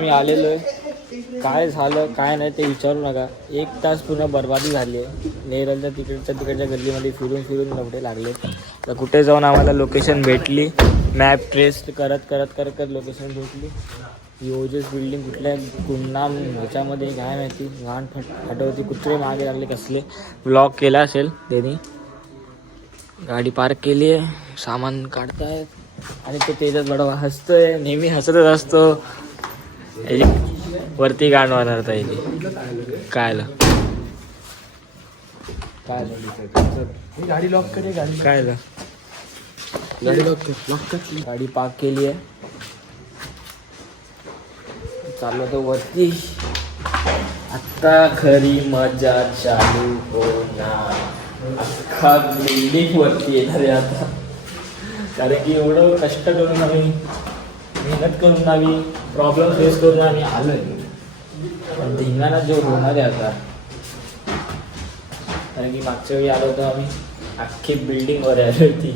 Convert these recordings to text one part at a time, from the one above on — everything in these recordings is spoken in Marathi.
मी आलेलो आहे. काय झालं काय नाही ते विचारू नका. 1 तास पूर्ण बरबादी झाली आहे. नेरलच्या तिकडच्या गल्लीमध्ये फिरून फिरून नवडे लागले. तर कुठे जाऊन आम्हाला लोकेशन भेटली. मॅप ट्रेस करत लोकेशन भेटली. ओजस बिल्डिंग कुठल्या पुन्हा ह्याच्यामध्ये काय माहिती घाण फाटवती. कुत्रे मागे लागले कसले. ब्लॉक केला असेल त्यांनी. गाडी पार्क केली आहे. सामान काढतायत आणि तो तेजात बडवा हसतोय. नेहमी हसतच असतो. वरती गाण वाजवत आहे. काय गाडी लॉक करे. काय गाडी लॉक कर. गाडी पार्क केली आहे. चाललो तो वरती. आता खरी मजा चालू होणार. अख्खा बिल्डिंग वरती येणार आहे आता. कारण की एवढं कष्ट करून आम्ही मेहनत करून आम्ही प्रॉब्लेम फेस करून आम्ही आलोय. पण धिंगाणा जो होणार आहे आता. कारण की मागच्या वेळी आलो होतो आम्ही अख्खी बिल्डिंग वर आली होती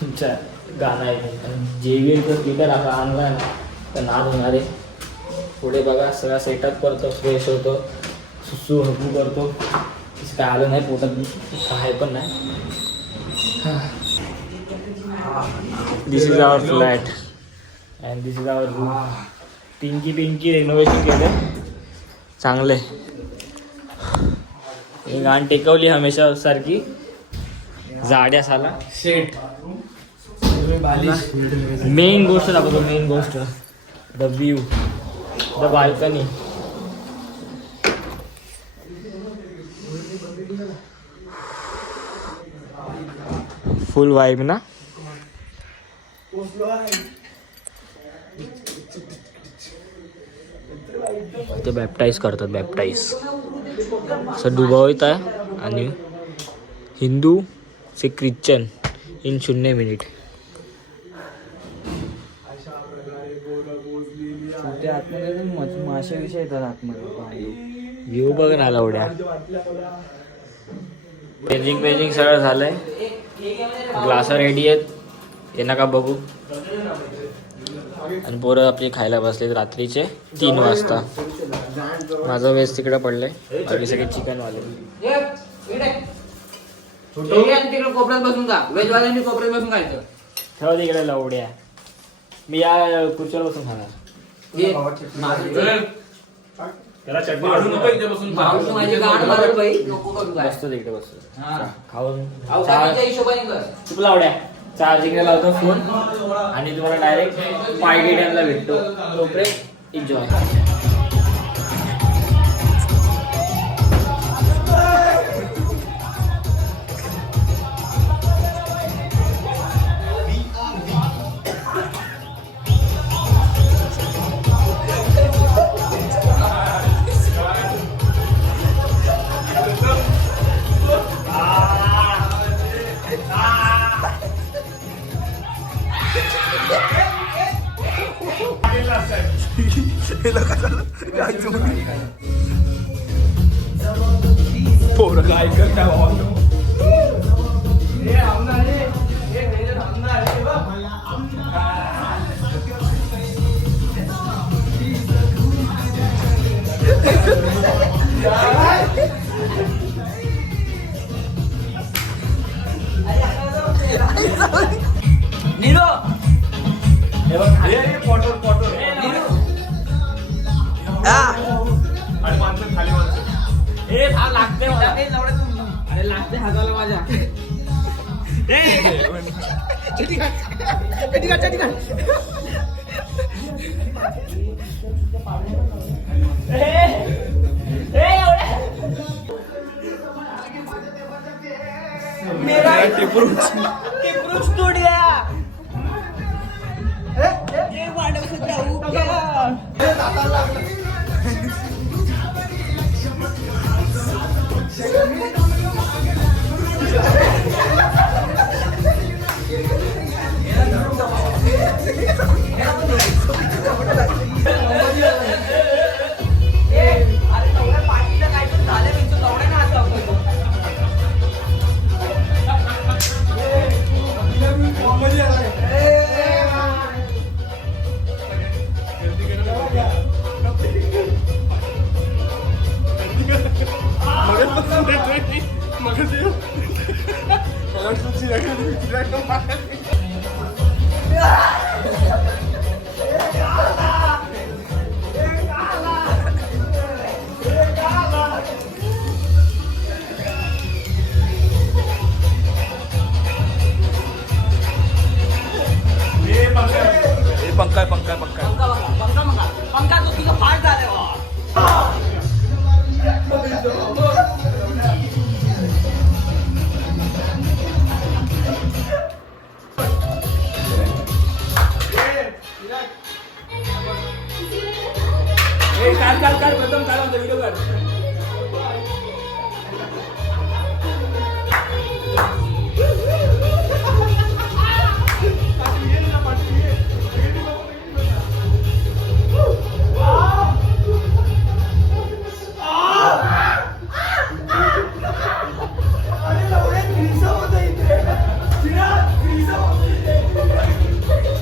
तुमच्या गाणं आहे. JBL स्पीकर आता आणला ना तर नाद होणार आहे. पुढे बघा सगळा सेटअप करतो. फ्रेश होतो. सुसू हकू करतो. काय आलं नाही पोटात काय पण नाही. This is our flat and this is our room. Pinky renovation केलं चांगले. ही गाण टेकवली हमेशा सारखी. जाड्या साला शेट मेन गोष्ट दाखवतो. मेन गोष्ट the view the balcony. Full vibe ना. ते बॅप्टाईज करतात. बॅप्टाईज असं डुबवत आहे. आणि हिंदू से ख्रिश्चन इन 0 मिनिट. मासे विषय येतात आतमध्ये. व्ह्यू बघ ना एवढ्या. पेजिंग सगळं झालंय. ग्लास रेडी आहेत. ये नका बघू. आणि पोरं आपली खायला बसलेत रात्रीचे 3 वाजता. माझं वेज तिकडे पडलंय. बाकी सगळे चिकन वाले. तिकडे कोपऱ्यात बसून जा. वेजवाल्यांनी कोपऱ्यात बसून खायचं. ठेवा तिकडे लवड्या. मी या खुर्चीवर बसून खाणार. बसतो तिकडे बसतो. खाऊन चुकला लावड्या. चार्जिंगला लावतो फोन आणि तुम्हाला डायरेक्ट पायगे डॅमला भेटतो. तोपर्यंत एन्जॉय. पोरं काय करता लागते हाताला माझ्या. मेरा टिपरू टूट गया. ये वाडव से जाऊ क्या. काढ प्रथम काढ व्हिडिओ काढ.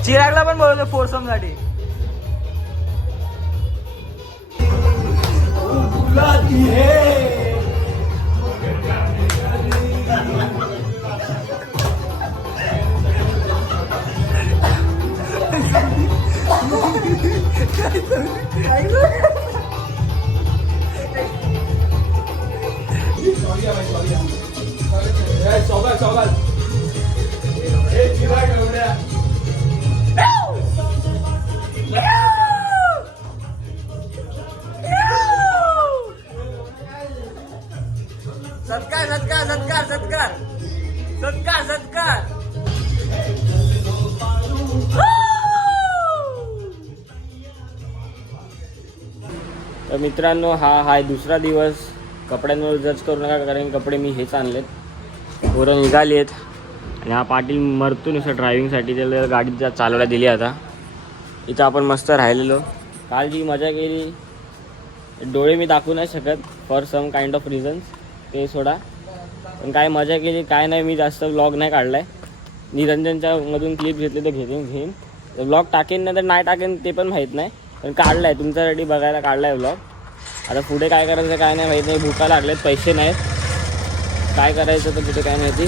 चिरागला पण बोलवलं फोरसम साठी. सत्कार सत्कार सत्कार सत्कार सत्कार सत्कार. तर मित्रांनो हा आहे दुसरा दिवस. कपड्यांवर जज करू नका कारण कपडे मी हेच आणलेत. पोरं निघाली आहेत आणि हा पाटील मरतो नुसतं ड्रायव्हिंगसाठी. त्याला गाडी चालवायला दिली. आता इथं आपण मस्त राहिलेलो. काल जी मजा केली डोळे मी दाखवू नाही शकत for some kind of reasons. ते सोडा पण काय मजा केली काय नाही. मी जास्त व्लॉग नाही काढला आहे. निरंजनच्या मधून क्लिप घेतले तर घेईन. व्लॉग टाकेन नाही तर नाही टाकेन ते पण माहीत नाही. पण काढला आहे तुमच्यासाठी बघायला काढला आहे व्लॉग. आता पुढे काय करायचं काय नाही माहीत नाही. भुका लागलेत पैसे नाहीत. काय करायचं तर तिथे काय माहिती.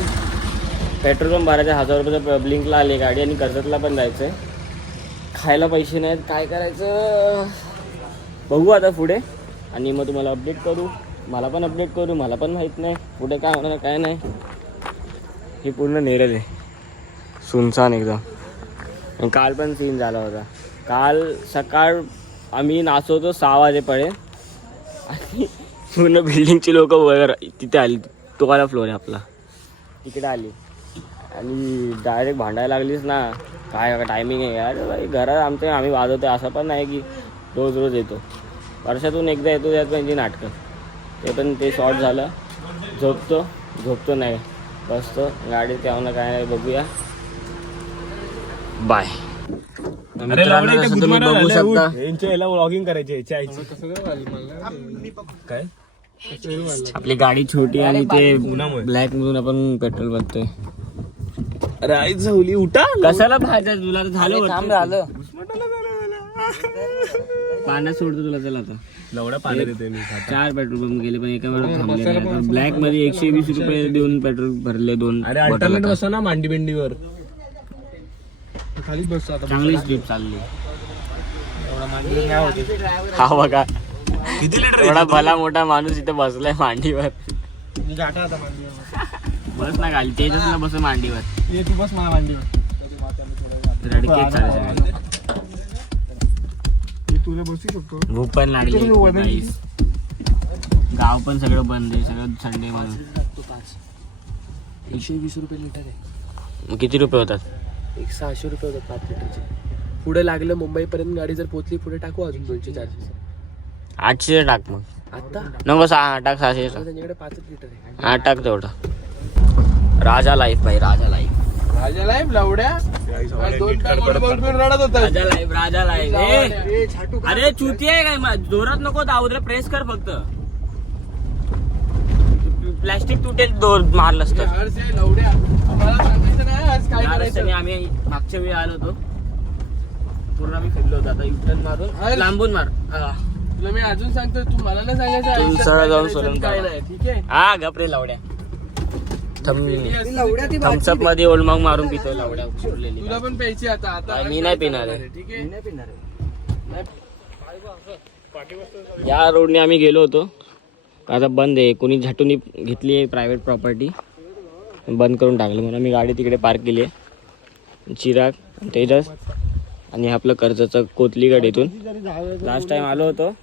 पेट्रोल पण भरायचं 1000 रुपयाचं ब्लिंकला आली गाडी आणि कर्जतला पण जायचं आहे. खायला पैसे नाहीत काय करायचं बघू आता पुढे. आणि मग तुम्हाला अपडेट करू. मला पण अपडेट करू. मला पण माहीत नाही पुढे काय होणार काय नाही. हे पूर्ण नेरल आहे सुनसान एकदम. आणि काल पण सीन झाला होता. काल सकाळ आम्ही नाचवतो 6 वाजेपर्यंत आणि पूर्ण बिल्डिंगची लोक वगैरे तिथे आली. तो वाला फ्लोर आहे आपला तिकडे आली आणि डायरेक्ट भांडायला लागलीच ना. काय टायमिंग आहे यार बाई घरात आमच्या आम्ही वाजवतो. असं पण नाही की रोज रोज येतो. वर्षातून एकदा येतो त्यात त्यांची नाटकं. ते पण ते शॉर्ट झालं. झोपतो नाही बसतो गाडी त्यावर काय नाही बघूया. बाय. तुम्ही बघू शकता व्लॉगिंग करायचे काय. आपली गाडी छोटी आणि ते ब्लॅक मधून आपण पेट्रोल बघतोय. अरे आई झवली उठा कशाला भाजत तुला तर झालं झालं पाण्यात सोडतो तुला. चला आता लवडा पाणी देते मी. 4 पेट्रोल पंप गेले पण एका वेळेस थांबले. ब्लॅक मध्ये 120 रुपये देऊन पेट्रोल भरले 2. अरे अल्टरनेट बसा ना मांडी बिंडीवर खाली बस. चांगली स्पीड चालली. हा बघा किती लिटर एवढा भला मोठा माणूस इथे बसलाय मांडीवर. बस ना खाली तेजस ना बस मांडीवर. तू बस मला मांडीवर. रडकेच चालले. तुला बसू शकतो. भूक पण लागली. गाव पण सगळं बंद आहे. सगळं संडे म्हणून 120 रुपये लिटर आहे. मग किती रुपये होतात. 600 रुपये होतात 5 लिटरचे. पुढे लागलं मुंबईपर्यंत गाडी जर पोहोचली पुढे टाकू अजून 200 चार्जेस. 800 टाक मग. आता नको 6 टाक 600 त्यांच्याकडे 5 लिटर आहे. 8 टाक तेवढं. राजा लाईफ भाई राजा लाईफ. राजा लाईफ लवड्या रडत होता. राजा लाईफ राजा लाईफ. अरे चुती आहे काय जोरात नको दाऊ रे. प्रेस कर फक्त. प्लॅस्टिक तुटेल मारलंस तर. लवड्या मला सांगायचं नाही आज काय करायचं. आम्ही मागच्या वेळी आलो होतो पूर्ण आम्ही फिरलो होतो. आता युटर्न मारून लांबून मार. तुला मी अजून सांगतो तू मला नाही सांगायचं. सरळ जाऊन सोडून काय नाही ठीक आहे. हा गपरे लावड्या. थम्सअप मध्ये ओल्ड मॉग मारून पितो लावड्या उरलेली. तुला पण प्यायची आता. आता मी नाही पिणार आहे. ठीक आहे नाही पिणार आहे. या रोडने आम्ही गेलो होतो. आता बंद आहे. कोणी झटून घेतली आहे प्रायव्हेट प्रॉपर्टी बंद करून टाकली म्हणून आम्ही गाडी तिकडे पार्क केली आहे. चिराग तेजस आणि आपलं कर्जचं कोथलीगड इथून. लास्ट टाइम आलो होतो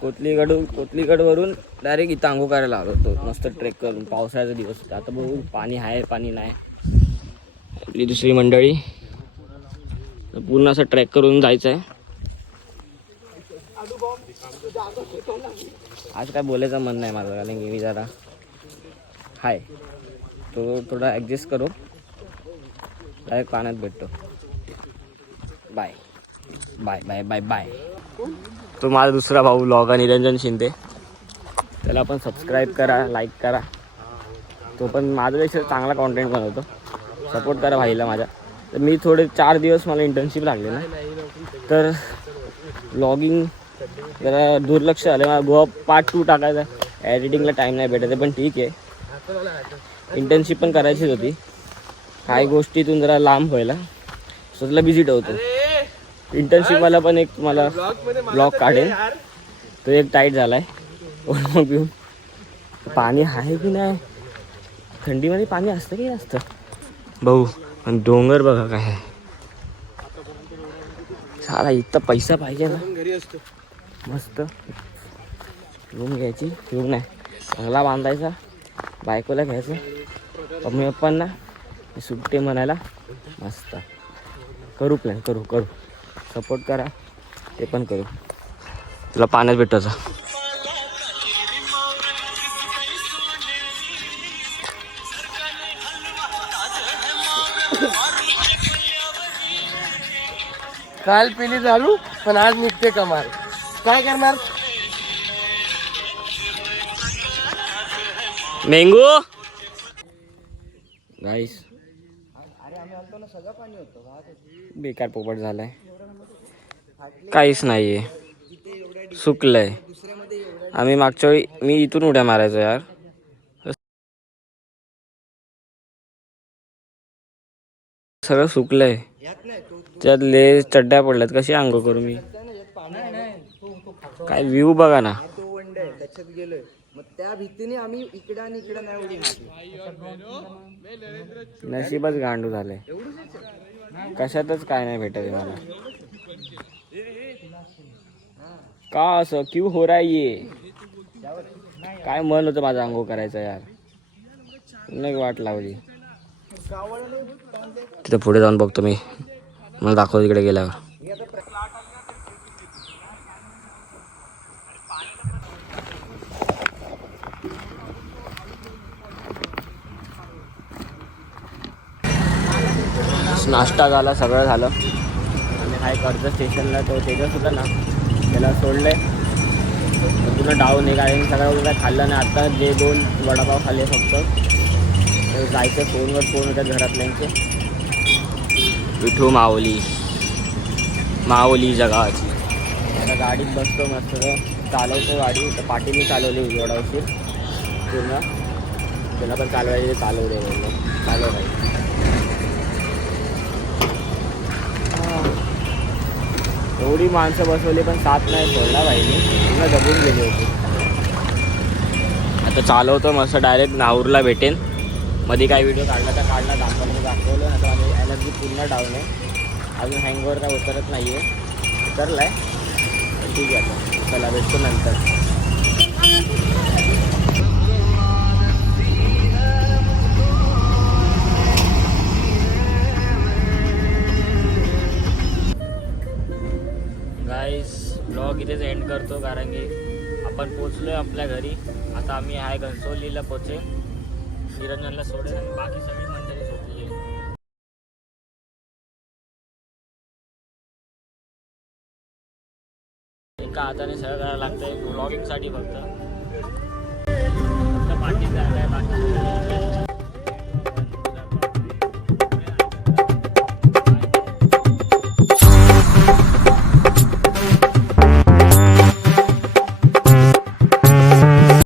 कोथलीगडवरून डायरेक्ट इथं आंघोळ करायला आलो होतो मस्त ट्रेक करून. पावसाळ्याचा दिवस होता. आता बघू पाणी आहे पाणी नाही. आपली दुसरी मंडळी तर पूर्ण असं ट्रॅक करून जायचं आहे. आज काय बोलायचं मन नाही माझं, कारण की मी जरा हाय तो थोडा ॲडजस्ट करू. डायरेक्ट पाण्यात भेटतो. Bye bye bye bye bye. तो माझा दुसरा भाऊ व्लॉगर निरंजन शिंदे, त्याला पण सबस्क्राईब करा, लाईक करा. तो पण माझ्यापेक्षा चांगला कॉन्टेंट बनवतो. सपोर्ट करा भाईला माझ्या. तर मी थोडे 4 दिवस मला इंटर्नशिप लागले ना, तर व्लॉगिंग जरा दुर्लक्ष झालं. मला गोवा पार्ट 2 टाकायचा, एडिटिंगला टाईम नाही भेटत. पण ठीक आहे, इंटर्नशिप पण करायचीच होती. काही गोष्टीतून जरा लांब व्हायला स्वतःला बिझी ठेवतो. इंटर्नशिपवाला पण एक मला ब्लॉग काढेल, तो एक टाईट झाला आहे. पिऊन पाणी आहे की नाही, थंडीमध्ये पाणी असतं की नसतं भाऊ. पण डोंगर बघा काय आहे. साला इतका पैसा पाहिजे ना, मस्त रूम घ्यायची. रूम नाही, चांगला बांधायचा, बायकोला घ्यायचं, मम्मी पप्पांना सुट्टे म्हणायला. मस्त करू प्लॅन, करू सपोर्ट करा, ते पण करू. तुला पाण्यात भेटायचं. काल पिली दारू पण आज निघते कमाल. काय करणार? मँगो गाईस, बेकार पोपट झालाय, काहीच नाहीये, सुकलंय. आम्ही मागच्या वेळी मी इथून उड्या मारायचो यार. सगळं सुकलंय, त्यात ले चड्ड्या पडल्यात. कशी अंघोळ करू मी? काय व्ह्यू बघा ना. त्याच्यात गेलोय, मग त्या भीतीने आम्ही इकडे आणि इकडे नाही उडी मारली. नशीबच गांडू झालंय, कशातच काय नाही भेटत आहे मला. का असं क्यू हो रहा है ये? काय मन होतं माझं अंघोळ करायचं यार, नाही वाट लावली. तिथे पुढे जाऊन बघतो मी, मला दाखव तिकडे गेल्यावर. नाश्ता झाला, सगळं झालं. आणि हाय कर्जत स्टेशनला तो तेजस होता ना, त्याला सोडलंय. पूर्ण डाऊन आहे, कारण सगळं काय खाल्लं नाही. आत्ता जे 2 वडापाव खाल्ले फक्त. तर जायचं, फोनवर फोन होत्या घरातल्यांचे. विठू माऊली जगाची. आता गाडीत बसतो, मस्त चालवतो गाडी. तर पाटीलने चालवली एवढा उशीर पूर्ण. त्याला पण चालवायचे, चालवू दे बोललो, चालव भाई. एवढी माणसं बसवली पण साथ नाही सोडला भाईने, पूर्ण दबून गेली होती. आता चालवतो मस्त, डायरेक्ट नाहूरला भेटेन. मध्ये काही व्हिडिओ काढला तर काढला, दाखवलं. आता आम्ही एनर्जी पूर्ण डाऊन आहे. अजून हँगवर काय उतरत नाही आहे, उतरला आहे. ठीक आहे, आता चला भेटतो नंतर. गाईस, ब्लॉग इथेच एंड करतो, कारण की आपण पोचलोय आपल्या घरी. आता आम्ही आहे घनसोलीला पोचे. निरंजनला सोडेल आणि बाकी सगळी मंडळी झोपली आहे. एका हाताने सगळं करायला लागतंय ब्लॉगिंगसाठी फक्त. पाठी जायला बाकी